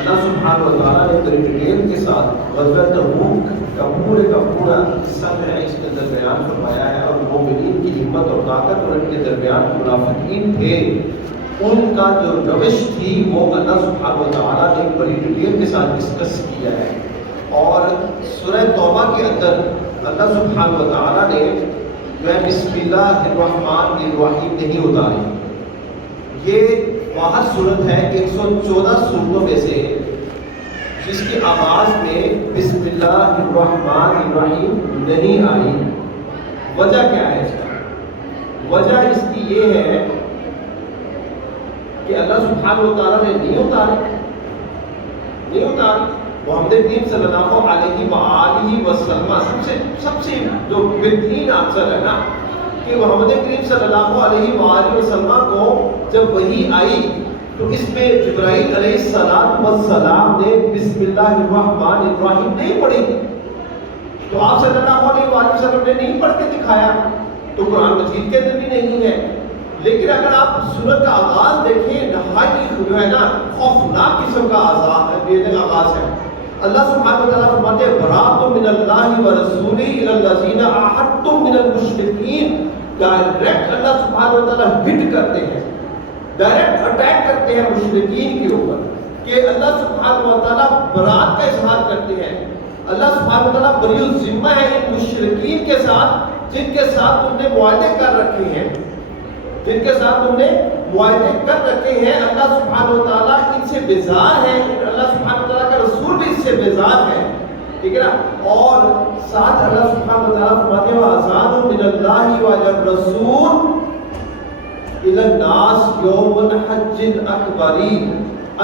اللہ سبحانہ و تعالیٰ نے بڑی ڈیٹیل کے ساتھ غزوہ تبوک کا پورا قصہ جو ہے اس کے اندر بیان فرمایا ہے، اور مومنین کی ہمت اور طاقت اور ان کے درمیان منافقین تھے، ان کا جو روش تھی وہ اللہ سبحانہ و تعالیٰ نے بڑی ڈیٹیل کے ساتھ ڈسکس کیا ہے۔ اور سورہ توبہ کے اندر اللہ سبحانہ و تعالیٰ نے جو ہے بسم اللہ الرحمن الرحیم نہیں اتاری۔ یہ واحد صورت ہے 114 صورتوں میں سے جس کے آغاز میں بسم اللہ الرحمن الرحیم نہیں آئی۔ وجہ کیا ہے اس کا؟ وجہ اس کی یہ ہے کہ اللہ سبحانہ و تعالیٰ نے نہیں اتاری محمد کریم صلی اللہ علیہ وآلہ وسلم سب سے جو بہترین آنسر ہے نا کہ محمد کریم صلی اللہ علیہ وآلہ وسلم کو جب وحی آئی تو اس میں جبرائیل علیہ السلام نے بسم اللہ الرحمن الرحیم نہیں پڑھی، تو آپ صلی اللہ علیہ وآلہ وسلم نے نہیں پڑھ کے دکھایا، تو قرآن مجید کے اندر بھی نہیں ہے۔ لیکن اگر آپ سورت کا آغاز دیکھیں، نہایت جو ہے نا خوفناک قسم کا آغاز ہے۔ اللہ سبحانہ و تعالیٰ فرماتے ہیں براءۃ من اللہ ورسولہ الی الذین عاہدتم من المشرکین۔ ڈائریکٹ اللہ سبحانہ و تعالیٰ ہٹ کرتے ہیں، ڈائریکٹ اٹیک کرتے ہیں مشرکین کے اوپر، کہ اللہ سبحانہ و تعالیٰ برات کا اظہار کرتے ہیں۔ اللہ سبحانہ و تعالیٰ بری الذمہ ہے ان مشرکین کے ساتھ جن کے ساتھ تم نے معاہدے کر رکھے ہیں، اللہ سبحانہ و تعالیٰ ان سے بیزار ہے، اللہ سبحانہ و تعالیٰ کا رسول بھی اس سے بیزار ہے، ٹھیک ہے نا۔ اور ساتھ اللہ سبحانہ و تعالیٰ فرماتے ہیں وَأَذَانٌ مِّنَ اللَّهِ وَإِلَى الرَّسُولِ إِلَى النَّاسِ يَوْمَ الْحَجِّ الْأَكْبَرِ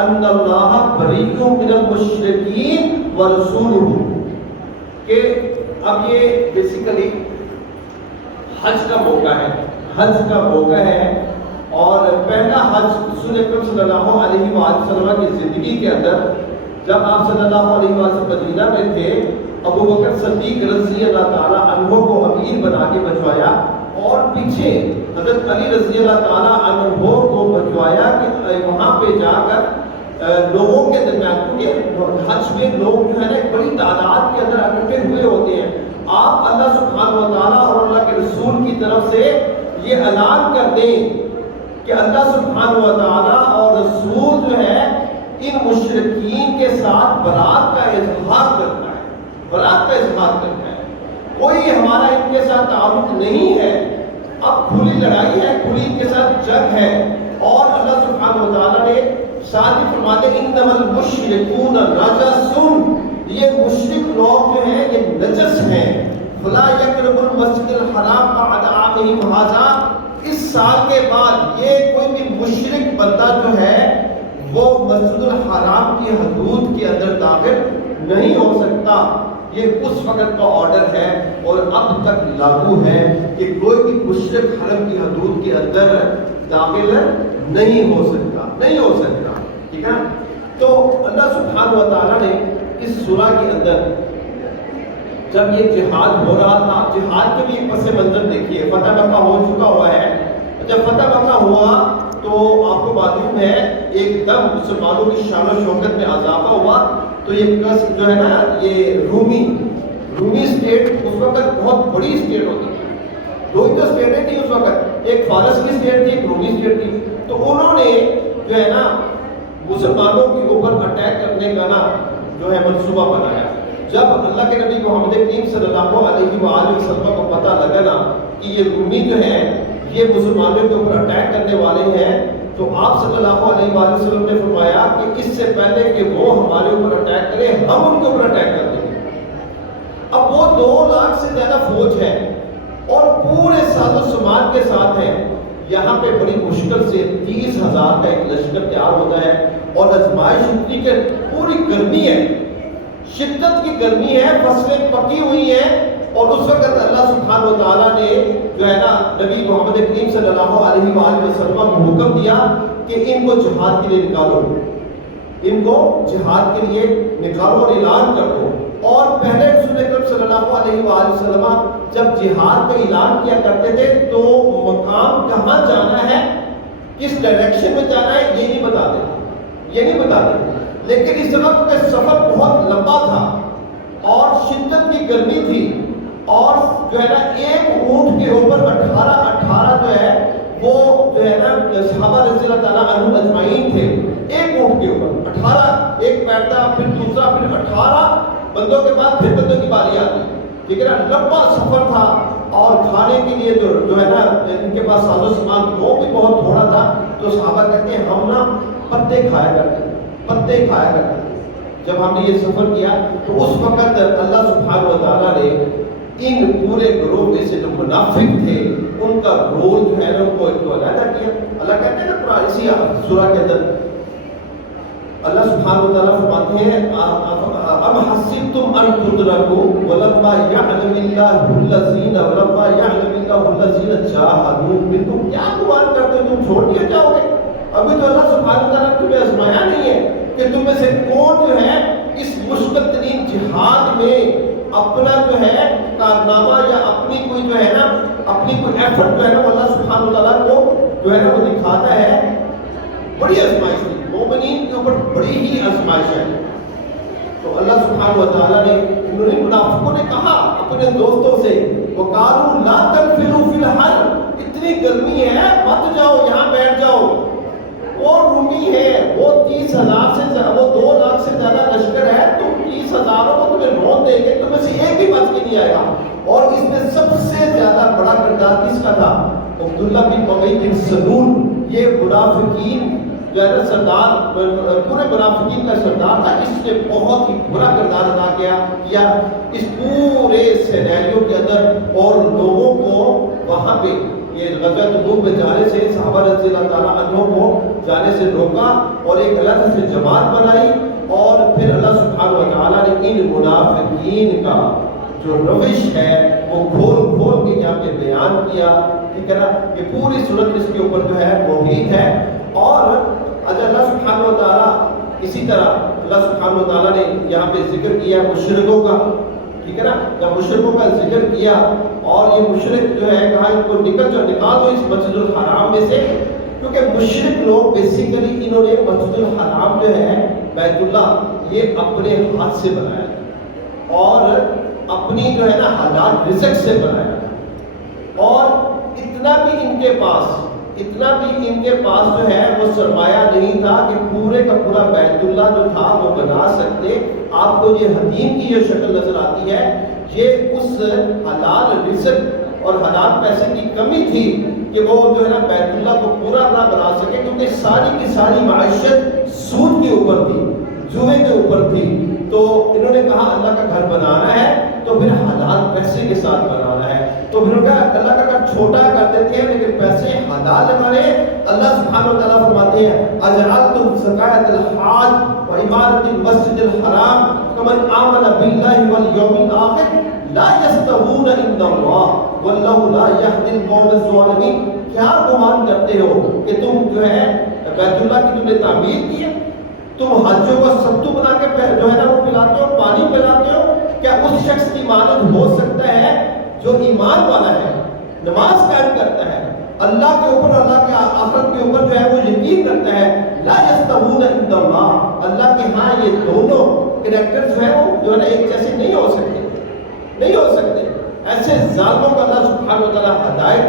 أَنَّ اللَّهَ بَرِيءٌ مِّنَ الْمُشْرِكِينَ وَرَسُولُهُ، کہ اب یہ بیسیکلی حج کا موقع ہے، اور پہلا حج رسول اکرم صلی اللہ علیہ وآلہ وسلم کی زندگی کے اندر جب آپ صلی اللہ علیہ وسلم مدینہ میں تھے، ابو بکر صدیق رضی اللہ تعالیٰ عنہ کو امیر بنا کے بھجوایا، اور پیچھے حضرت علی رضی اللہ تعالیٰ عنہ کو بھجوایا کہ وہاں پہ جا کر لوگوں کے درمیان، کیونکہ حج میں لوگ جو ہے نا بڑی تعداد کے اندر اکٹھے ہوئے ہوتے ہیں، آپ اللہ سبحانہ و تعالیٰ اور اللہ کے رسول کی طرف سے یہ اعلان کر دیں کہ اللہ سبحانہ و تعالیٰ اور رسول جو ہے ان مشرکین کے ساتھ برات کا اظہار کرتا ہے، کوئی ہمارا ان کے ساتھ تعلق نہیں ہے، اب کھلی لڑائی ہے، کھلی ان کے ساتھ جنگ ہے۔ اور اللہ سبحانہ و تعالیٰ نے ساتھ ہی فرماتے انما المشرکون نجس، یہ مشرک لوگ جو ہیں یہ نجس ہیں، فلا یقربوا المسجد الحرام بعد عامہم ھذا، اس سال کے بعد یہ کوئی بھی مشرک بندہ جو ہے وہ مسجد الحرام کی حدود کے اندر داخل نہیں ہو سکتا۔ یہ اس وقت کا آرڈر ہے اور اب تک لاگو ہے کہ کوئی بھی مشرک حرم کی حدود کے اندر داخل نہیں ہو سکتا، ٹھیک ہے۔ تو اللہ سبحانہ و تعالیٰ نے اس سورہ کے اندر جب یہ جہاد ہو رہا تھا، جہاد کے بھی ایک پس منظر دیکھیے، فتح مکہ ہو چکا ہوا ہے، جب فتح مکہ ہوا تو آپ کو معلوم ہے ایک دم مسلمانوں کی شان و شوکت میں اضافہ ہوا، تو یہ جو ہے نا یہ رومی اسٹیٹ اس وقت بہت بڑی اسٹیٹ ہوتی تھی، دو ہی تو اسٹیٹیں تھیں اس وقت، ایک فارس کی اسٹیٹ تھی، ایک رومی اسٹیٹ تھی، تو انہوں نے جو ہے نا مسلمانوں کے اوپر اٹیک کرنے کا نا جو ہے منصوبہ بنایا۔ جب اللہ کے نبی محمد کریم صلی اللہ علیہ وآلہ وسلم کو پتہ لگا نا کہ یہ رومی جو ہیں یہ مسلمانوں کے اوپر اٹیک کرنے والے ہیں، تو آپ صلی اللہ علیہ وآلہ وسلم نے فرمایا کہ اس سے پہلے کہ وہ ہمارے اوپر اٹیک کرے ہم ان کے اوپر اٹیک کر دیں گے۔ اب وہ 2 لاکھ سے زیادہ فوج ہے اور پورے ساز و سامان کے ساتھ ہے، یہاں پہ بڑی مشکل سے 30,000 کا ایک لشکر تیار ہوتا ہے، اور آزمائش اتنی کہ پوری گرمی ہے، شدت کی گرمی ہے، فصلیں پکی ہوئی ہیں، اور اس وقت اللہ سبحانہ و تعالیٰ نے جو ہے نا نبی محمد کریم صلی اللہ علیہ وآلہ وسلم کو حکم دیا کہ ان کو جہاد کے لیے نکالو، ان کو جہاد کے لیے نکالو اور اعلان کر دو۔ اور پہلے رسول اکرم صلی اللہ علیہ وآلہ وسلم جب جہاد کا اعلان کیا کرتے تھے تو مقام کہاں جانا ہے، کس ڈائریکشن میں جانا ہے یہ نہیں بتاتے، لیکن اس وقت کا سفر بہت لمبا تھا اور شدت کی گرمی تھی، اور جو ہے نا ایک اونٹ کے اوپر 18 جو ہے وہ جو ہے نا صحابہ رضی اللہ تعالیٰ عنہ اجمعین تھے، ایک اونٹ کے اوپر 18، ایک بیٹھتا پھر دوسرا پھر 18 بندوں کے بعد پھر بندوں کی باری آتی، ٹھیک ہے نا، لمبا سفر تھا، اور کھانے کے لیے جو ہے نا ان کے پاس ساز و سامان وہ بھی بہت تھوڑا تھا، تو صحابہ کہتے ہیں ہم نا پتے کھایا کرتے جب ہم نے یہ سفر کیا تو اس وقت اللہ سبحانہ و تعالیٰ نے ان پورے گروہ میں سے جو منافق تھے ان کا رول جو ہے نا ان کو ایک تو علیحدہ کیا۔ اللہ کہتے ہیں نا قرآن اسی سورہ کے اندر اللہ سبحانہ و تعالیٰ فرماتے ہیں ام حسبتم ان تدرکوا ولما یعلم اللہ الذین جاہدوا منکم، کیا گمان کرتے ہو تم چھوڑ دیے جاؤ گے؟ ابھی تو اللہ سبحانہ و تعالیٰ نے تمہیں آزمایا نہیں ہے کہ تم میں سے کون جو ہے اس مشکل ترین جہاد میں اپنا جو ہے کارنامہ یا اپنی کوئی جو ہے نا اپنی کوئی ایفرٹ جو ہے نا وہ اللہ سبحانہ و تعالیٰ کو جو ہے نا وہ دکھاتا ہے۔ بڑی آزمائش تھی مومنین کے اوپر، بڑی ہی آزمائش ہے۔ تو اللہ سبحانہ و تعالیٰ نے انہوں نے منافقوں نے کہا اپنے دوستوں سے وقالوا لا تنفروا فی الحر، اتنی گرمی ہے مت جاؤ یہاں بیٹھ جاؤ، وہ رومی ہے وہ 30,000 سے وہ 2 لاکھ سے زیادہ لشکر ہے، تم 30,000 کو تمہیں رون دیں گے، تمہیں سے ایک بھی بچ کے نہیں آئے گا۔ اور اس میں سب سے زیادہ بڑا کردار کس کا تھا؟ عبداللہ بن ابی بن سلول، یہ منافقین جو ہے نا سردار، پورے منافقین کا سردار تھا، اس نے بہت ہی برا کردار ادا کیا اس پورے سینیریو کے اندر، اور لوگوں کو وہاں پہ یہ غزوہ تبوک میں جانے سے صحابہ رضی اللہ تعالیٰ عنہ کو جانے سے روکا، اور ایک علیحدہ سے جماعت بنائی، اور پھر اللہ سبحانہ و تعالیٰ نے ان منافقین کا جو روش ہے وہ کھول کے یہاں پہ بیان کیا، ٹھیک ہے نا۔ یہ پوری صورت اس کے اوپر جو ہے محیط ہے، اور اللہ سبحانہ و تعالیٰ اسی طرح اللہ سبحانہ و تعالیٰ نے یہاں پہ ذکر کیا مشرکوں کا، ٹھیک ہے نا، جب مشرکوں کا ذکر کیا اور یہ مشرک جو ہے کہا ان کو نکال دو اس مسجد الحرام میں سے، کیونکہ مشرک لوگ بیسیکلی انہوں نے مسجد الحرام جو ہے بیت اللہ یہ اپنے ہاتھ سے بنایا اور اپنی جو ہے نا حلال رزق سے بنایا، اور اتنا بھی ان کے پاس جو ہے وہ سرمایہ نہیں تھا کہ پورے کا پورا بیت اللہ جو تھا وہ بنا سکتے۔ آپ کو یہ حدیم کی جو شکل نظر آتی ہے یہ اس حلال رزق اور حلال پیسے کی کمی تھی کہ وہ جو ہے نا بیت اللہ کو پورا نہ بنا سکے، کیونکہ ساری کی ساری معیشت سود کے اوپر تھی، جوئے کے اوپر تھی۔ تو انہوں نے کہا اللہ کا گھر بنانا ہے تو پھر حلال پیسے کے ساتھ بنانا ہے، تو پھر انہوں نے کہا اللہ کا گھر چھوٹا کر دیتے ہیں لیکن پیسے حلال لگانے۔ اللہ سبحانہ و تعالیٰ فرماتے ہیں اجعلتم سقایۃ الحاج وعمارۃ المسجد الحرام کمن آمن باللہ والیوم الآخر لا یستوون عند اللہ واللہ لا یہدی القوم الظالمین۔ کیا گمان کرتے ہو کہ تم جو ہے بیت اللہ کی تم نے تعمیر کی ہے، تم حجوں کو ستو بنا کے جو ہے نا وہ پلاتے ہو، پانی پلاتے ہو، کیا اس شخص کی مانند ہو سکتا ہے جو ایمان والا ہے، نماز قائم کرتا ہے، اللہ کے اوپر اللہ کے آخرت کے اوپر جو ہے وہ یقین رکھتا ہے؟ لا یستوون عند اللہ، اللہ کے ہاں یہ دونوں کریکٹر جو ہے وہ جو ہے نا ایک جیسے نہیں ہو سکتے۔ ایسے ظالموں کو اللہ سبحانہ و تعالیٰ ہدایت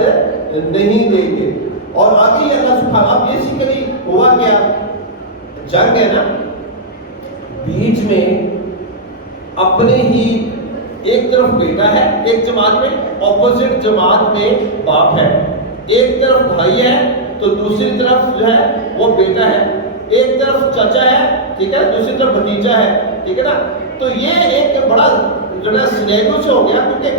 نہیں دیں گے۔ اور آگے ہی اللہ سبحانہ، اب بیسیکلی ہوا کیا، جنگ ہے نا، بیچ میں اپنے ہی ایک طرف بیٹا ہے ایک جماعت میں، اپوزٹ جماعت میں باپ ہے، ایک طرف بھائی ہے تو دوسری طرف جو ہے وہ بیٹا ہے، ایک طرف چچا ہے، ٹھیک ہے، دوسری طرف بھتیجا ہے، ٹھیک ہے نا۔ تو یہ ایک بڑا جو ہے سینیریو سے ہو گیا، کیونکہ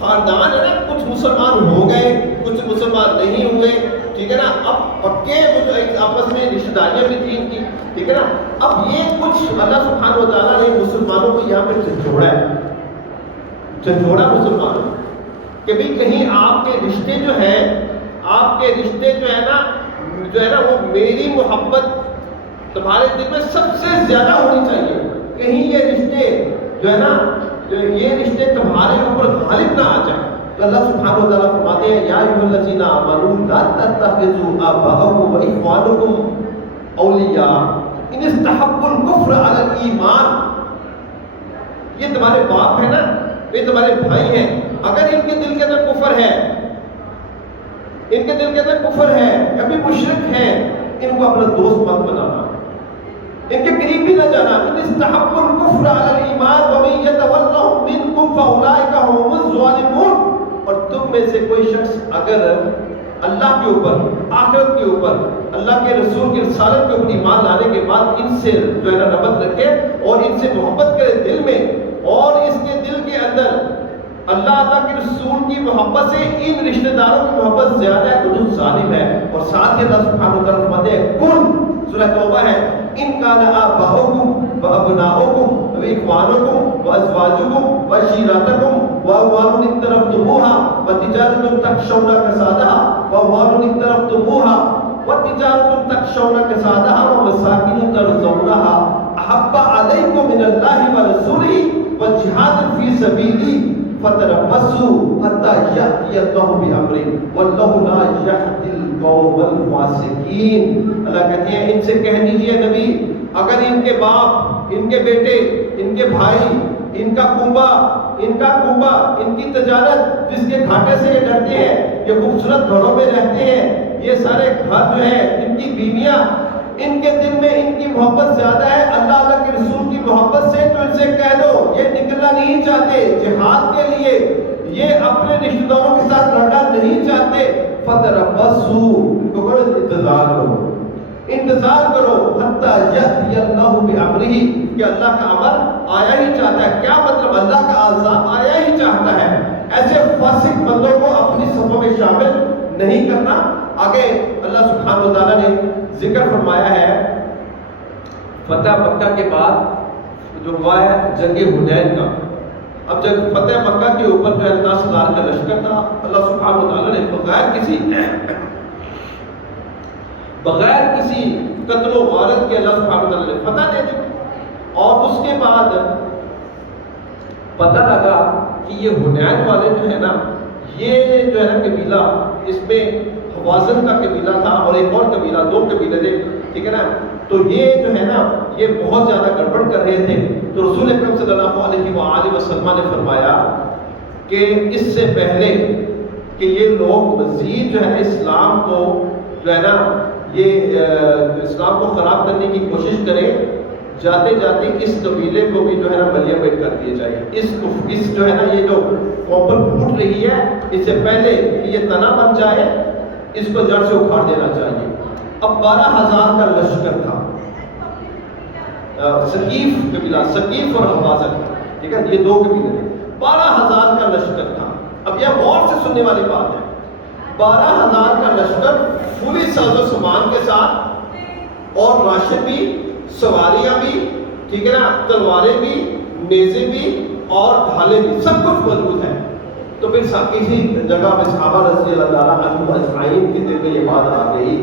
خاندان ہے نا، کچھ مسلمان ہو گئے کچھ مسلمان نہیں ہوئے، ٹھیک ہے نا۔ اب پکے آپس میں رشتہ داریاں بھی تھیں ان کی، ٹھیک ہے نا۔ اب یہ کچھ اللہ سبحانہ و تعالیٰ نے مسلمانوں کو یہاں پہ جھنجھوڑا مسلمانوں کہ بھی کہیں آپ کے رشتے جو ہے نا وہ میری محبت تمہارے دل میں سب سے زیادہ ہونی چاہیے، کہیں یہ رشتے جو ہے نا یہ رشتے تمہارے اوپر غالب نہ آ جائیں۔ تو اللہ سبحانہ و تعالیٰ فرماتے ہیں یا ایھا الذین آمنوا لا تتخذوا آباءکم واخوانکم اولیاء ان استحبوا الکفر یہ تمہارے باپ ہے نا، یہ تمہارے بھائی ہیں، اگر ان کے دل کے اندر کفر ہے، ان کے دل کے اندر کفر ہے، ابھی مشرک ہیں، ان کو اپنا دوست مت بنانا، ان کے قریب بھی نہ جانا. ان استحبوا الکفر علی الایمان ومن یتولہم منکم فاولئک هم الظالمون. اور تم میں سے کوئی شخص اگر اللہ کے اوپر، آخرت کے اوپر، اللہ کے رسول کی رسالت کے اوپر ایمان لانے کے بعد ان سے جو ہے نا ربط رکھے اور ان سے محبت کرے دل میں، اور اس کے دل کے اندر اللہ کے رسول کی محبت سے ان رشتہ داروں کی محبت زیادہ ہے، تو ظالم ہے. اور ساتھ ہی اللہ سبحانہ وتعالیٰ فرماتے ہیں کن، سورہ توبہ ہے، ان کان آباؤکم وابناؤکم واخوانکم وازواجکم وعشیرتکم واموال اقترفتموها وتجارة تخشون کسادها وتجارة تخشون کسادها ومساکن ترضونها احب علیکم من اللہ ورسولہ وجہاد فی سبیلہ فتربصوا حتی یأتی اللہ بامرہ واللہ لا یہدی القوم الفاسقین. اللہ کہتے ہیں ان سے کہہ دیجئے نبی، اگر ان کے باپ، ان کے بیٹے، ان کے بھائی، ان کا کنبا، ان کی تجارت جس کے گھاٹے سے یہ ڈرتے ہیں، یہ خوبصورت گھروں میں رہتے ہیں، یہ سارے گھر جو ہے، ان کی بیویاں، ان کے دل میں ان کی محبت زیادہ ہے اللہ کے رسول کی محبت سے، تو ان سے کہہ دو یہ نکلنا نہیں چاہتے جہاد کے لیے، یہ اپنے رشتہ داروں کے ساتھ لڑنا نہیں چاہتے، فتربصوا، ان کو انتظار کرو حتی یأتی اللہ بامرہ، کہ اللہ کا امر آیا ہی چاہتا ہے. کیا مطلب؟ اللہ کا عذاب آیا ہی چاہتا ہے. ایسے فاسق بندوں کو اپنی صفوں میں شامل نہیں کرنا. آگے اللہ سبحانہ وتعالیٰ نے ذکر فرمایا ہے فتح مکہ کے بعد جو ہوا ہے جنگ حنین کا. اب جب فتح مکہ کے اوپر جو 10,000 کا لشکر تھا، اللہ سبحانہ وتعالیٰ نے بغیر کسی قتل و غارت کے اللہ سبحانہ وتعالیٰ نے فتح دے دی. اور اس کے بعد پتہ لگا کہ یہ حنین والے جو ہے نا، یہ جو ہے نا قبیلہ، اس میں حوازن کا قبیلہ تھا اور ایک اور قبیلہ، 2 قبیلے تھے، ٹھیک ہے نا. تو یہ جو ہے نا یہ بہت زیادہ گڑبڑ کر رہے تھے. تو رسول اکرم صلی اللہ علیہ وآلہ وسلم نے فرمایا کہ اس سے پہلے کہ یہ لوگ مزید جو ہے اسلام کو جو ہے نا یہ اسلام کو خراب کرنے کی کوشش کریں، جاتے جاتے اس قبیلے کو بھی جو ہے نا بلیہ پیٹ کر دیا جائے. اس جو ہے نا یہ جو کوپر پھوٹ رہی ہے، اس سے پہلے کہ یہ تنا بن جائے، اس کو جڑ سے اکھاڑ دینا چاہیے. اب 12,000 کا لشکر تھا، ثقیف قبیلہ، ثقیف اور حوازن، ٹھیک ہے، یہ 2 قبیلے تھے. 12,000 کا لشکر تھا. اب یہ غور سے سننے والی بات ہے، 12,000 کا لشکر پوری ساز و سامان کے ساتھ، اور راشن بھی، سواریاں بھی، ٹھیک ہے نا، تلواریں بھی، نیزے بھی اور ڈھالیں بھی، سب کچھ موجود ہے. تو پھر کسی جگہ میں صحابہ رضی اللہ تعالیٰ عنہم اجمعین کے دل میں یہ بات آ گئی.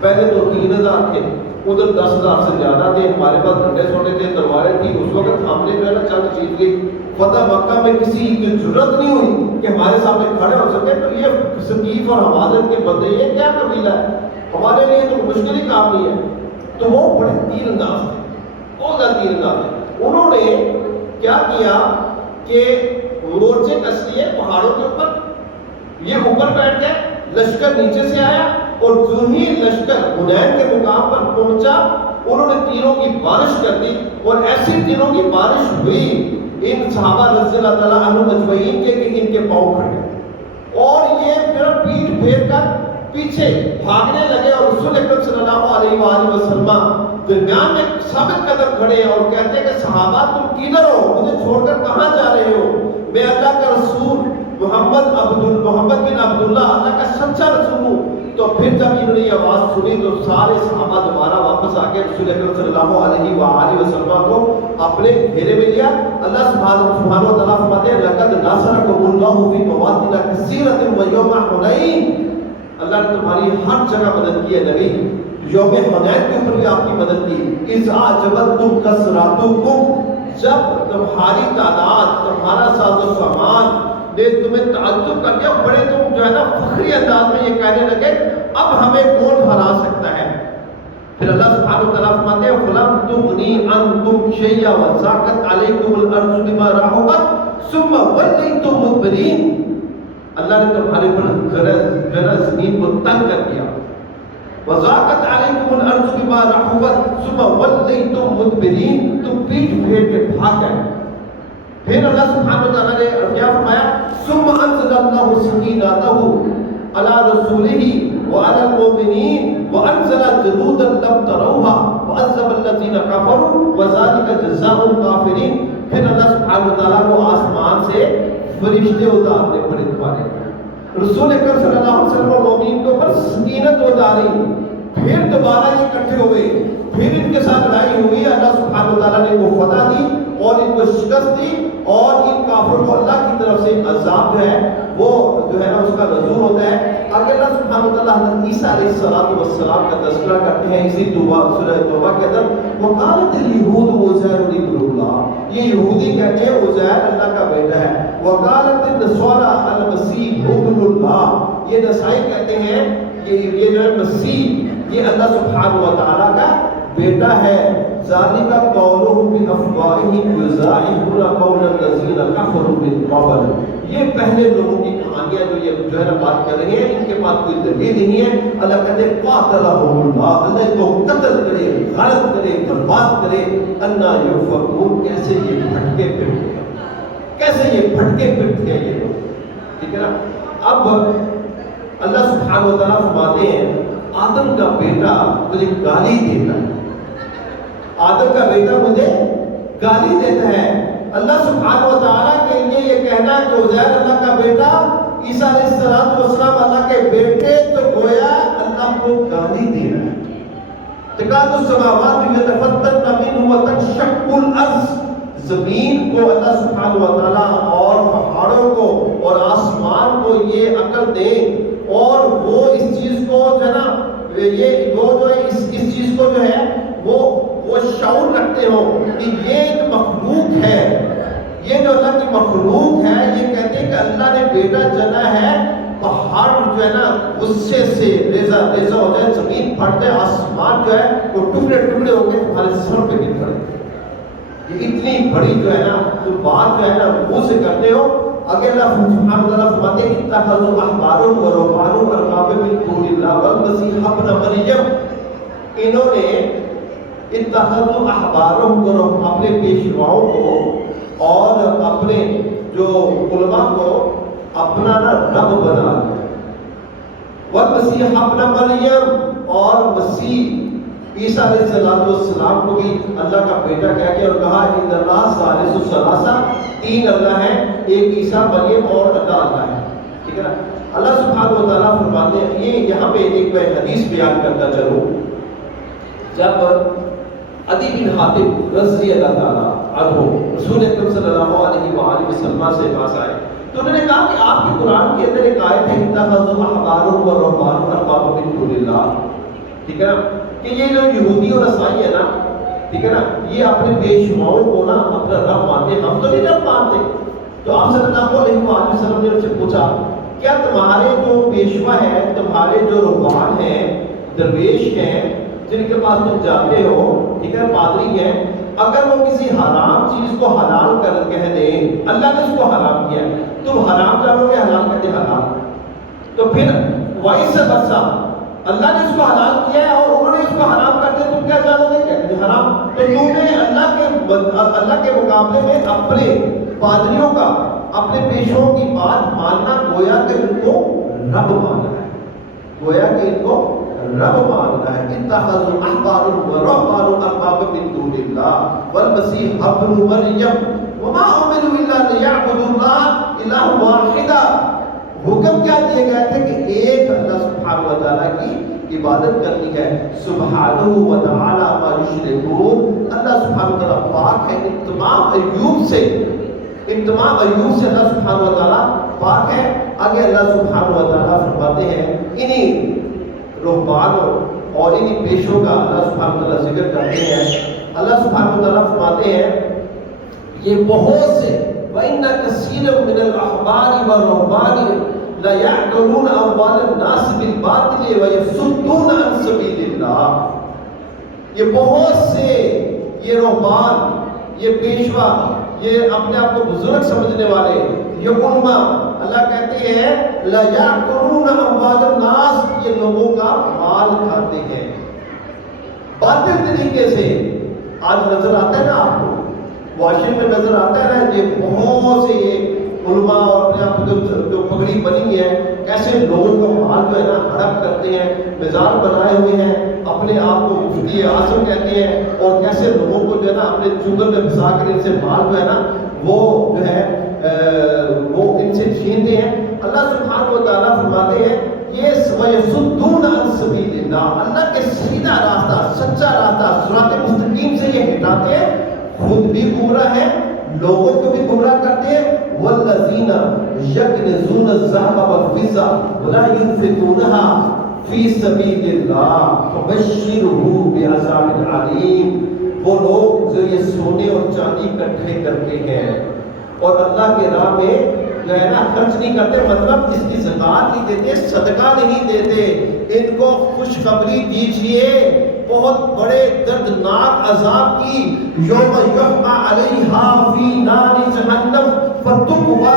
پہلے تو 3,000 تھے، ادھر 10,000 سے زیادہ تھے، ہمارے پاس ڈنڈے سوٹے تھے، تلواریں تھی. اس وقت ہم نے جو ہے نا چند چیز کی فتح مکہ میں کسی کی ضرورت نہیں ہوئی کہ ہمارے سامنے کھڑے ہو سکے. تو یہ ثقیف اور حوازن کے بندے، یہ کیا قبیلہ ہے، ہمارے لیے تو مشکل ہی کام نہیں ہے. تو وہ بڑے تیر انداز تھے، بہت زیادہ تیر انداز تھے. انہوں نے کیا کیا کہ مورچے کس لیے پہاڑوں کے اوپر، یہ اوپر بیٹھ گئے، لشکر نیچے سے آیا، اور جو ہی لشکر حنین کے مقام پر پہنچا انہوں نے تیروں کی بارش کر دی. اور ایسی تیروں کی بارش ہوئی ان صحابہ رضی اللہ تعالیٰ عنہم اجمعین کے کہ ان کے پاؤں کھڑ گئے، اور یہ پھر پیٹ پھیر کر پیچھے بھاگنے لگے. اور رسول اکرم صلی اللہ علیہ وآلہ وسلم درمیان میں ثابت قدم کھڑے اور کہتے ہیں کہ صحابہ تم کدھر ہو، مجھے چھوڑ کر کہاں جا رہے ہو؟ میں اللہ کا رسول محمد بن عبداللہ، اللہ کا سچا رسول ہوں. تو پھر جب انہوں نے یہ آواز سنی تو سارے صحابہ دوبارہ واپس آ کے رسول اکرم صلی اللہ علیہ وآلہ وسلم کو اپنے گھیرے میں لیا. اللہ سبحانہ و تعالیٰ فرماتے ہیں لقد ناصرکم اللہ فی مواطن کثیرۃ ویوم حنین، اللہ نے تمہاری ہر جگہ مدد کی ہے نبی. یوم حنین کے اوپر بھی آپ کی مدد کی. اذ اعجبتکم کثرتکم، جب تمہاری تعداد، تمہارا ساز و سامان نے تمہیں تعجب کر دیا، بڑے تم جو ہے نا فخری انداز میں یہ کہنے لگے اب ہمیں کون ہرا سکتا ہے. پھر اللہ سبحانہ وتعالیٰ فرماتے ہیں فَلَمْ تُغْنِي عَنْكُمْ شَيْئًا وَضَاقَتْ عَلَيْكُمُ الْأَرْضُ بِمَا رَحُبَتْ ثُمَّ وَلَّيْتُمْ مُدْبِرِينَ. اللہ نے تمہارے پر زمین کو تنگ کر دیا. وَضَاقَتْ عَلَيْكُمُ الْأَرْضُ بِمَا رَحُبَتْ ثُمَّ وَلَّيْتُمْ مُدْبِرِينَ. تم پیٹ پھیر کے بھاگ گئے. پھر اللہ سبحانہ وتعالیٰ نے کیا فرمایا ثُمَّ أَنزَلَ اللَّهُ سَكِينَتَهُ عَلَى رَسُولِهِ وعلى المؤمنين وأنزل جنودا لم تروها وعذب الذين كفروا وذلك جزاء الكافرين. پھر اللہ سبحانہ وتعالیٰ کو آسمان سے فرشتے اتارنے پڑے تمہارے رسول اکرم صلی اللہ علیہ وسلم اور مومنین کے اوپر سکینت اتاری. پھر دوبارہ یہ اکٹھے ہوئے, پھر ان کے ساتھ لڑائی ہوئی. اللہ سبحانہ وتعالیٰ نے ان کو فتح دی اور ان کو شکست دی, اور ان کافروں کو اللہ کی طرف سے عذاب جو ہے وہ جو ہے نا اس کا نزول ہوتا ہے. اگر اللہ سبحانہ وتعالیٰ حضرت عیسیٰ علیہ السلام کا تذکرہ کرتے ہیں اسی سورہ توبہ کے اندر, وقالت اليہود عزیر ابن اللہ, یہ یہودی کہتے ہیں عزیر اللہ کا بیٹا ہے. وقالت النصارى المسیح ابن اللہ, یہ نصائی کہتے ہیں یہ جو ہے مسیح یہ اللہ سبحانہ وتعالیٰ کا بیٹا ہے. ذالک قولهم بافواہہم یضاحکون قول الذین کفروا من قبل. یہ پہلے لوگوں کی کہانیاں جو ہے نا بات کر رہے ہیں, ان کے پاس کوئی دلیل نہیں ہے. اللہ کہتے ہیں قاتلہم اللہ, اللہ کو قتل کرے, غارت کرے, برباد کرے. انا یؤفکون, کیسے یہ بھٹکے پھرتے ہیں, کیسے یہ بھٹکے پھرتے ہیں یہ لوگ. ٹھیک ہے نا. اب اللہ سبحانہ وتعالیٰ فرماتے ہیں آدم کا بیٹا مجھے گالی دیتا ہے, آدم کا بیٹا مجھے گالی دیتا ہے. اللہ سبحانہ وتعالیٰ کے لیے یہ کہنا کہ عزیر اللہ کا بیٹا, عیسیٰ علیہ السلام اللہ کے بیٹے, تو گویا اللہ کو گالی دے رہا ہے. تکاد السماوات یتفطرن منہ وتنشق الارض, زمین کو اللہ سبحانہ وتعالیٰ اور پہاڑوں کو اور آسمان کو یہ عقل دے, اور وہ اس چیز کو جو ہے نا یہ وہ جو ہے اس چیز کو جو ہے وہ شعور رکھتے ہو کہ یہ ایک مخلوق ہے, یہ جو اللہ کی مخلوق ہے, یہ کہتے ہیں کہ اللہ نے بیٹا جنا ہے. پہاڑ جو ہے نا غصے سے ریزہ ہو جائے, زمین پھٹ جائے, آسمان جو ہے وہ ٹکڑے ٹکڑے ہو کے تمہارے سر پہ گر پڑے. یہ اتنی بڑی جو ہے نا تو بات جو ہے نا منہ سے کرتے ہو. اگر اللہ سبحانہ وتعالیٰ فرماتے ہیں اتخذوا احبارهم ورهبانهم اربابا من دون اللہ والمسیح ابن مریم, انہوں نے اتخذوا احبارهم ورهبانهم, اپنے پیشواؤں کو اور اپنے جو علماء کو اپنا نا رب بنا لیا. والمسیح ابن مریم, اور مسیح عیسیٰ علیہ السلام کو بھی اللہ کا بیٹا کہہ کے اور کہا ان اللہ ثالث الثلاثہ, تین اللہ ہیں, ایک عیسیٰ مریم اور اللہ ہے. ٹھیک ہے نا. اللہ سبحانہ وتعالیٰ فرماتے ہیں یہ یہاں پہ ایک میں حدیث بیان کرتا چلوں. جب عدی بن حاتم رضی اللہ تعالیٰ عنہ رسول اکرم صلی اللہ علیہ وآلہ وسلم سے پاس آئے تو انہوں نے کہا کہ آپ کے قرآن کے اندر ایک آیت ہے اتخذوا احبارهم ورهبانهم اربابا من دون اللہ. ٹھیک ہے نا, کہ یہ جو یہودی اور عیسائی ہے نا, ٹھیک ہے نا, یہ اپنے پیشواؤں کو نا اپنا رب مانتے ہیں, ہم تو نہیں رب مانتے. تو آپ صلی اللہ علیہ وآلہ وسلم نے ان سے پوچھا کیا تمہارے جو پیشوا ہیں, تمہارے جو رہبان ہیں, درویش ہیں, جن کے پاس تم جاتے ہو, ٹھیک ہے, پادری ہیں, اگر وہ کسی حرام چیز کو حلال کر کہہ دیں, اللہ نے اس کو حرام کیا, تم حرام جانو گے, حلال کہتے حلال, تو پھر وائس سے برسا اللہ نے اس کو حلال کیا ہے اور انہوں نے اس کو حرام کر دیا, تم کیا جانو گے کہتے حرام. تو تم نے اللہ کے مقابلے میں اپنے پادریوں کا, اپنے پیشوں کی بات ماننا گویا کہ ان کو رب ماننا ہے, گویا کہ ان کو رب ماننا ہے. اتخذوا احبارهم ورهبانهم اربابا من دون اللہ والمسیح ابن مریم وما امروا الا ليعبدوا الله الہ واحدا. حکم کیا دیے گئے تھے کہ ایک اللہ سبحانہ وتعالیٰ کی عبادت کرنی ہے. سبحانہ وتعالی ما یشرکون, اللہ سبحانہ وتعالیٰ پاک ہے ان تمام عیوب سے, ان تمام عیوب سے اللہ سبحانہ وتعالیٰ پاک ہے. آگے اللہ سبحانہ وتعالیٰ فرماتے ہیں انہی رہبانوں اور انہی پیشوں کا اللہ سبحانہ وتعالیٰ ذکر کرتے ہیں. اللہ سبحانہ وتعالیٰ فرماتے ہیں یہ بہت سے وَإِنَّ كَثِيرًا مِنَ الْأَحْبَارِ وَالرُّهْبَانِ لَيَأْكُلُونَ أَمْوَالَ النَّاسِ بِالْبَاطِلِ وَيَصُدُّونَ عَنْ سَبِيلِ اللَّهِ. یہ بہت سے یہ رہبان، یہ پیشوا، یہ اپنے آپ کو بزرگ سمجھنے والے، یہ علماء، اللہ کہتے ہیں لا یاکلون اموال الناس، یہ لوگوں کا مال کھاتے ہیں باطل طریقے سے۔ آج نظر آتا ہے نا آپ کو، معاشرے میں نظر آتا ہے نا، یہ بہت سے یہ علماء اور اپنے آپ کو جو پگڑی بنی ہے، کیسے لوگوں کا مال جو ہے نا ہڑپ کرتے ہیں، مزار بنائے ہوئے ہیں، اپنے آپ کو مفتی اعظم کہتے ہیں، اور کیسے لوگوں کو جو ہے نا اپنے چنگل میں پھنسا کر ان سے مال جو ہے نا وہ جو ہے وہ ان سے چھینتے ہیں۔ اللہ سبحانہ و تعالیٰ فرماتے ہیں یہ وَيَصُدُّونَ عَن سَبِيلِ اللَّهِ، اللہ کے سیدھا راستہ، سچا راستہ، صراط مستقیم سے یہ ہٹاتے ہیں، خود بھی گمراہ ہیں، لوگوں کو بھی گمراہ کرتے ہیں۔ وَالَّذِينَ يَكْنِزُونَ الذَّهَبَ وَالْفِضَّةَ وَلَا يُنْفِقُونَهَا فِي سَبِيلِ اللَّهِ فَبَشِّرْهُم بِعَذَابٍ عَلِيمٍ، وہ لوگ جو یہ سونے اور چاندی اکٹھے کرتے ہیں اور اللہ کے راہ میں جو ہے نا خرچ نہیں کرتے، مطلب اس کی زکات نہیں دیتے، صدقہ نہیں دیتے، ان کو خوشخبری دیجئے بہت بڑے دردناک عذاب کی، یوم یحمى علیہا فی نار جہنم فتکوی بہا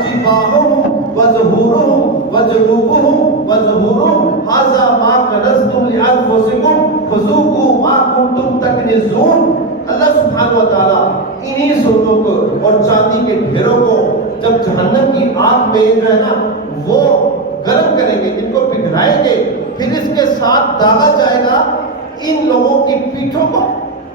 جباہہم وظہورہم وجنوبہم وظہورہم ھذا ما کنزتم لانفسکم فذوقوا ما کنتم تکنزون۔ اللہ سبحانہ و تعالیٰ انہی سونوں کو اور چاندی کے ڈھیروں کو جب جہنم کی آگ میں جو ہے نا وہ گرم کریں گے، ان کو پگھلائیں گے، پھر اس کے ساتھ داغا جائے گا ان لوگوں کی پیٹھوں کو،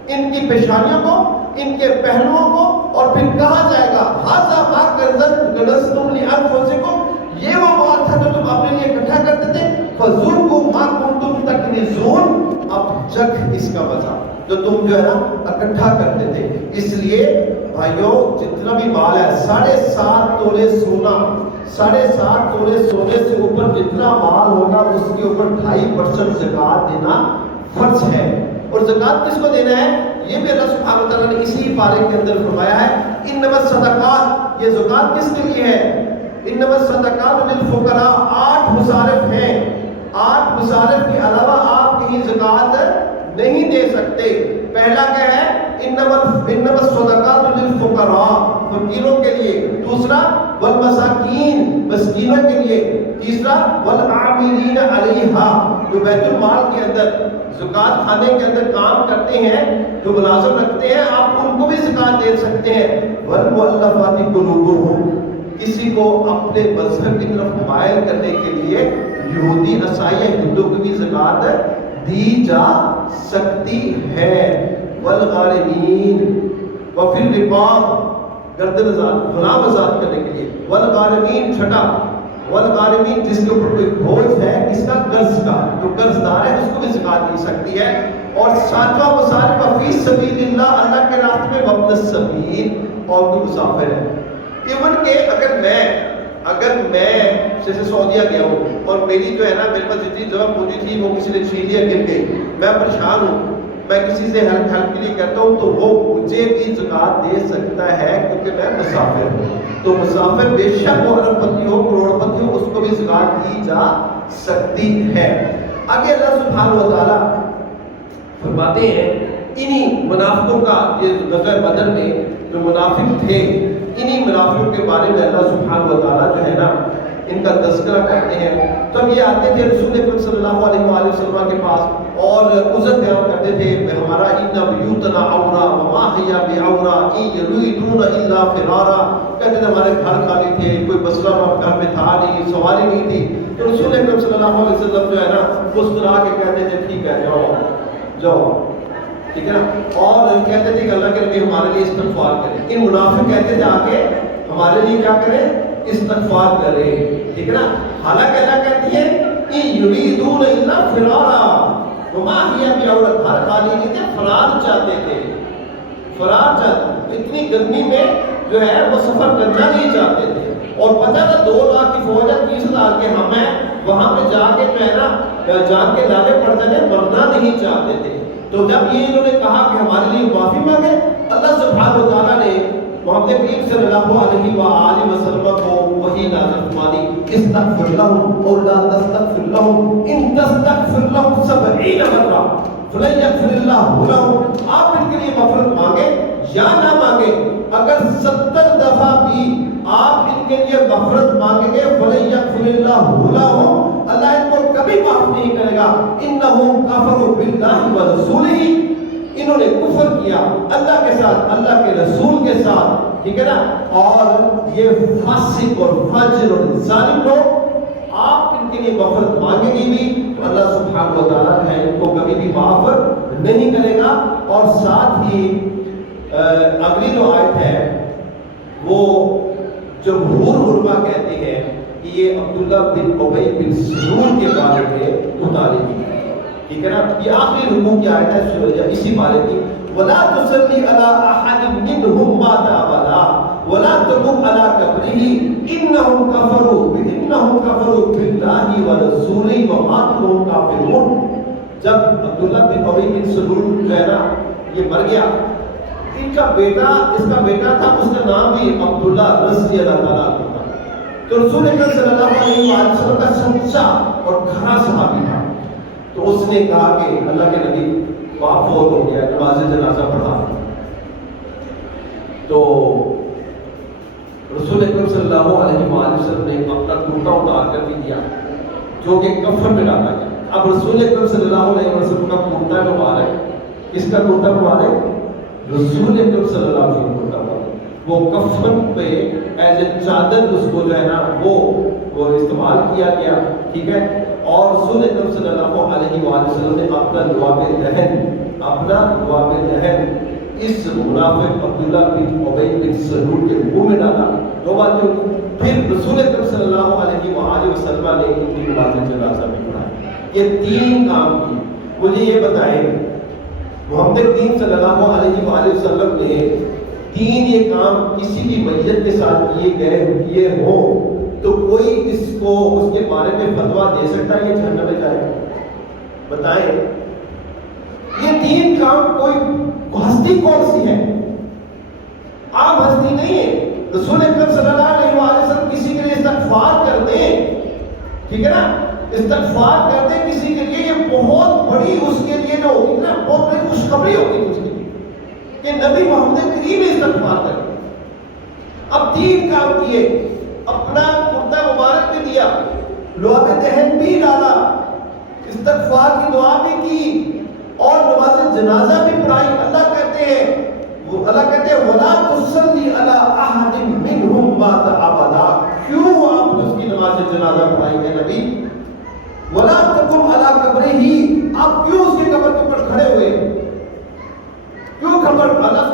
ان کی پیشانیوں کو، ان کے پہلوؤں کو، اور پھر کہا جائے گا ھذا ما کنزتم لانفسکم، یہ وہ مال تھا جو تم اپنے لیے اکٹھا کرتے تھے، فذوقوا ما کنتم تکنزون، اب چکھ اس کا مزہ جو تم جو ہے نا اکٹھا کرتے تھے۔ اس لیے بھائیوں جتنا بھی مال ہے، 7.5 تولے سونا، 7.5 تولے سونے سے اوپر جتنا مال ہوگا اس کے اوپر 2.5% زکوٰۃ دینا فرض ہے۔ اور زکوٰۃ کس کو دینا ہے؟ یہ بھی اللہ سبحانہ و تعالیٰ نے اسی پارے کے اندر فرمایا ہے انما الصدقات، یہ زکوٰۃ کس کے لیے ہے؟ انما الصدقات للفقراء، 8 مصارف ہیں، 8 مصارف کے علاوہ آپ کہیں زکوٰۃ نہیں دے سکتے۔ پہلا کیا ہے؟ انما الصدقات للفقراء، فقیروں کے لیے، دوسرا والمساکین، مسکینوں کے لیے، تیسرا والعاملین علیہا، جو بیت المال کے اندر زکوٰۃ خانے کے اندر کام کرتے ہیں، جو ملازم رکھتے ہیں، آپ ان کو بھی زکوٰۃ دے سکتے ہیں۔ والمؤلفات قلوبہم، کسی کو اپنے مذہب کی طرف مائل کرنے کے لیے یہودی عیسائی یا ہندو کو بھی زکوٰۃ دی جا سکتی ہے۔ والغارمین وفی الرقاب، گردن غلام آزاد کرنے کے لیے۔ والغارمین، چھٹا والغارمین، جس کے اوپر کوئی بوجھ ہے، کس کا؟ قرض کا، جو قرض دار ہے اس کو بھی زکوٰۃ دی سکتی ہے۔ اور 7واں مصارف فی سبیل اللہ، اللہ کے راستے میں وابن السبیل، اور کوئی مسافر ہے۔ ایون کہ اگر میں جیسے سعودیہ گیا ہوں اور میری جو ہے نا میرے پاس جتنی جگہ پہنچی تھی وہ کسی نے چھین لیا، گر گئی، میں پریشان ہوں، میں کسی سے ہیلپ کے لیے کرتا ہوں تو وہ مجھے بھی زکوٰۃ دے سکتا ہے کیونکہ میں مسافر ہوں۔ تو مسافر بے شک وہ ارب پتی ہو، کروڑ پتی ہو، اس کو بھی زکوٰۃ دی جا سکتی ہے۔ آگے اللہ سبحانہ و تعالیٰ فرماتے ہیں انہی منافقوں کا، یہ غزوہ بدر میں جو منافق تھے، انہی منافقوں کے بارے میں اللہ سبحانہ و تعالیٰ جو ہے نا ان کا تذکرہ کرتے ہیں۔ تو اب یہ آتے تھے رسول اکرم صلی اللہ علیہ وآلہ وسلم کے پاس اور عذر بیان کرتے تھے، ہمارا ان بیوتنا عورا وما ہی بعورا ان یریدون الا فرارا، کہتے تھے ہمارے گھر خالی تھے، کوئی مسئلہ گھر میں تھا نہیں، سواری نہیں تھی۔ تو رسول اکرم صلی اللہ علیہ وسلم جو ہے نا مسکرا کے کہتے تھے ٹھیک ہے جاؤ، ٹھیک ہے نا، اور کہتے تھے کہ اللہ کے نبی ہمارے لیے استغفار کریں۔ ان منافق کہتے تھے آگے ہمارے لیے کیا کریں؟ استغفار کریں، ٹھیک ہے نا۔ حالانکہ اللہ کہتی ہے ان یریدون الا فرارا وما ہی بعورا، گھر خالی نہیں تھے، فرار چاہتے تھے، فرار چاہتے، اتنی گرمی میں جو ہے وہ سفر کرنا نہیں چاہتے تھے، اور پتہ تھا 2 لاکھ کی فوج ہے، 30,000 کے ہم ہیں، وہاں پہ جا کے جو ہے نا جان کے لالے پڑ جانے، مرنا نہیں چاہتے تھے۔ تو جب یہ انہوں نے کہا کہ ہمارے لیے معافی مانگے، اللہ سبحانہ و تعالیٰ نے محمد کریم صلی اللہ علیہ وآلہ وسلم کو وحی نازل فرما دی، استغفر لهم اور لا تستغفر لهم ان تستغفر لهم 70 مرہ، فَلَيَغْفِرِ اللَّهُ لَهُمْ، آپ ان کے لیے مغفرت مانگیں یا نہ مانگیں، اگر 70 دفعہ بھی آپ ان کے لیے مغفرت مانگیں گے فَلَيَغْفِرِ اللَّهُ لَهُمْ، اللہ ان کو کبھی معاف نہیں کرے گا. إِنَّهُمْ كَفَرُوا بِاللَّهِ وَرَسُولِهِ، انہوں نے کفر کیا اللہ کے ساتھ، اللہ کے رسول کے ساتھ، ٹھیک ہے نا. اور یہ فاسق اور فاجر اور ظالم لوگ، آپ ان کے لیے مغفرت مانگیں گے بھی تو اللہ سبحانہ و تعالیٰ ہے ان کو کبھی بھی معاف نہیں کرے گا. اور ساتھ ہی اگلی جو آیت ہے وہ جمہور علماء کہتے ہیں کہ یہ عبداللہ بن ابی بن سلول کے بارے میں اتاری گئی ہے، ٹھیک ہے نا. یہ آخری رکوع کی آیت ہے اسی بارے کی. وَلَا تُصَلِّ عَلَىٰ أَحَدٍ مِّنْهُمْ مَاتَ أَبَدًا وَلَا تَقُمْ عَلَىٰ قَبْرِهِ إِنَّهُمْ كَفَرُوا بِاللَّهِ وَرَسُولِهِ وَمَاتُوا وَهُمْ كَافِرُونَ. جب عبداللہ بن ابی بن سلول جو ہے نا یہ مر گیا، ان کا بیٹا، اس کا بیٹا تھا، اس کا نام بھی عبداللہ رضی اللہ تعالیٰ عنہ تھا. تو رسول اکرم صلی اللہ علیہ وسلم کا سچا اور کھرا صحابی تھا. تو اس نے کہا کہ اللہ کے نبی باپ فوت ہو گیا، نماز جنازہ پڑھا. تو رسول اکرم صلی اللہ علیہ وسلم نے اپنا کرتا اتار کر بھی دیا جو کہ کفن میں ڈالا گیا. اب رسول اکرم صلی اللہ علیہ وسلم کا کرتا مبارک، کس کا کرتا مبارک؟ رسول اکرم صلی اللہ علیہ وسلم کا مبارک، وہ کفن پہ ایز اے چادر اس کو جو ہے نا وہ استعمال کیا گیا، ٹھیک ہے. اور رسول اکرم صلی اللہ علیہ وسلم نے اپنا لعاب دہن اس منافق عبداللہ بن ابی بن سلول کے منہ میں ڈالا. دو باتیں ہوئی. پھر رسول اکرم صلی اللہ علیہ وسلم نے ان کی نماز جنازہ میں پڑھائی. یہ 3 کام کی. مجھے یہ بتائیں محمد کریم صلی اللہ علیہ وسلم نے 3 یہ کام کسی بھی میت کے ساتھ کیے ہوں تو کوئی اس کو اس کے بارے میں فتویٰ دے سکتا ہے یہ جہنم میں جائے؟ بتائیں. یہ 3 کام کوئی ہستی کون سی ہے؟ عام ہستی نہیں ہے. رسول اکرم صلی اللہ علیہ وسلم کسی کے لیے استغفار کر دیں، ٹھیک ہے نا، استغفار کر دیں کسی کے لیے، یہ بہت بڑی اس کے لیے جو ہوتی ہے نا، بہت بڑی خوشخبری ہوتی ہے اس کے لیے کہ نبی محمد کریم نے استغفار کر دیا. اب 3 کام کیے، اپنا کرتا مبارک بھی دیا، لعاب دہن بھی ڈالا، استغفار کی دعا بھی کی اور نماز جنازہ بھی پڑھائی. اللہ کہتے ہیں وَلَا تُصَلِّ عَلَىٰ أَحَدٍ مِّنْهُمْ مَاتَ أَبَدًا. کیوں آپ نے اس کی نماز جنازہ پڑھائی ہے نبی؟ وَلَا تَقُمْ عَلَىٰ قَبْرِهِ، آپ کیوں اس کے قبر کے اوپر کھڑے ہوئے؟ کیوں خبر؟ اللہ